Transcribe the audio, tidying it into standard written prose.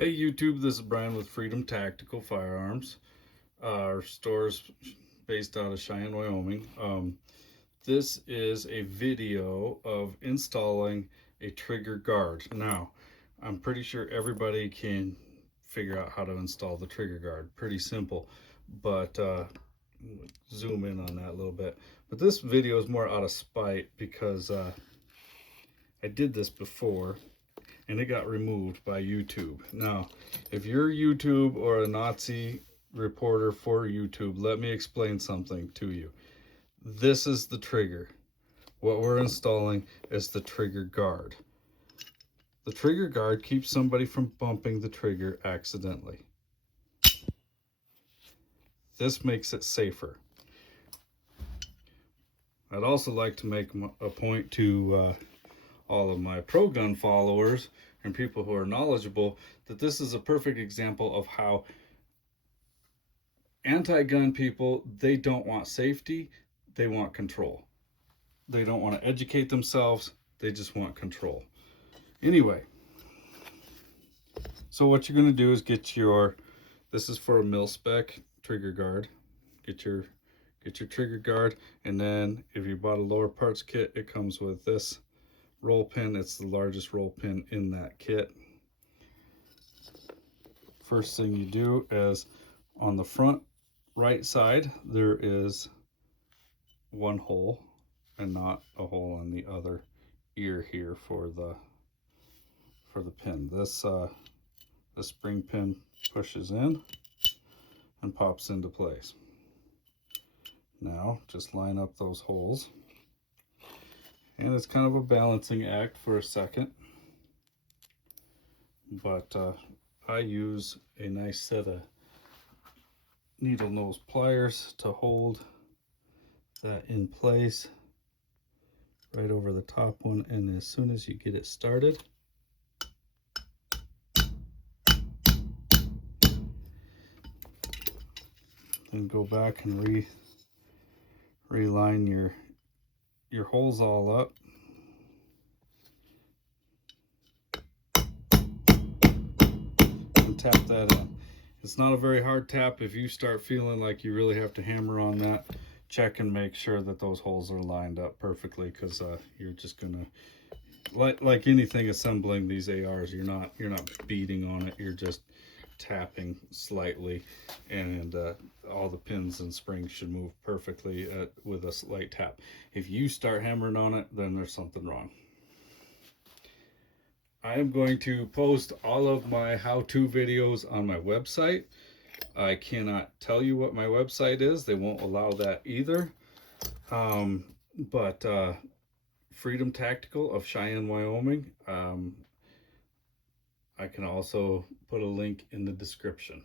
Hey YouTube, this is Brian with Freedom Tactical Firearms. Our store's based out of Cheyenne, Wyoming. This is a video of installing a trigger guard. Now, I'm pretty sure everybody can figure out how to install the trigger guard. Pretty simple, but zoom in on that a little bit. But this video is more out of spite because I did this before and it got removed by YouTube. Now, if you're YouTube or a Nazi reporter for YouTube, let me explain something to you. This is the trigger. What we're installing is the trigger guard. The trigger guard keeps somebody from bumping the trigger accidentally. This makes it safer. I'd also like to make a point to all of my pro gun followers and people who are knowledgeable that this is a perfect example of how anti-gun people, they don't want safety, they want control. They don't want to educate themselves, they just want control. Anyway, so what you're going to do is get your, this is for a mil-spec trigger guard. Get your trigger guard, and then if you bought a lower parts kit, it comes with this roll pin. It's the largest roll pin in that kit. First thing you do is on the front right side there is one hole and not a hole on the other ear here for the pin. This the spring pin pushes in and pops into place. Now just line up those holes, and it's kind of a balancing act for a second, but I use a nice set of needle nose pliers to hold that in place right over the top one, and as soon as you get it started, then go back and reline your holes all up. And tap that in. It's not a very hard tap. If you start feeling like you really have to hammer on that, check and make sure that those holes are lined up perfectly, because you're just gonna, like anything assembling these ARs, you're not beating on it, you're just tapping slightly, and all the pins and springs should move perfectly with a slight tap. If you start hammering on it, then there's something wrong. I am going to post all of my how-to videos on my website. I cannot tell you what my website is. They won't allow that either. But Freedom Tactical of Cheyenne, Wyoming. I can also put a link in the description.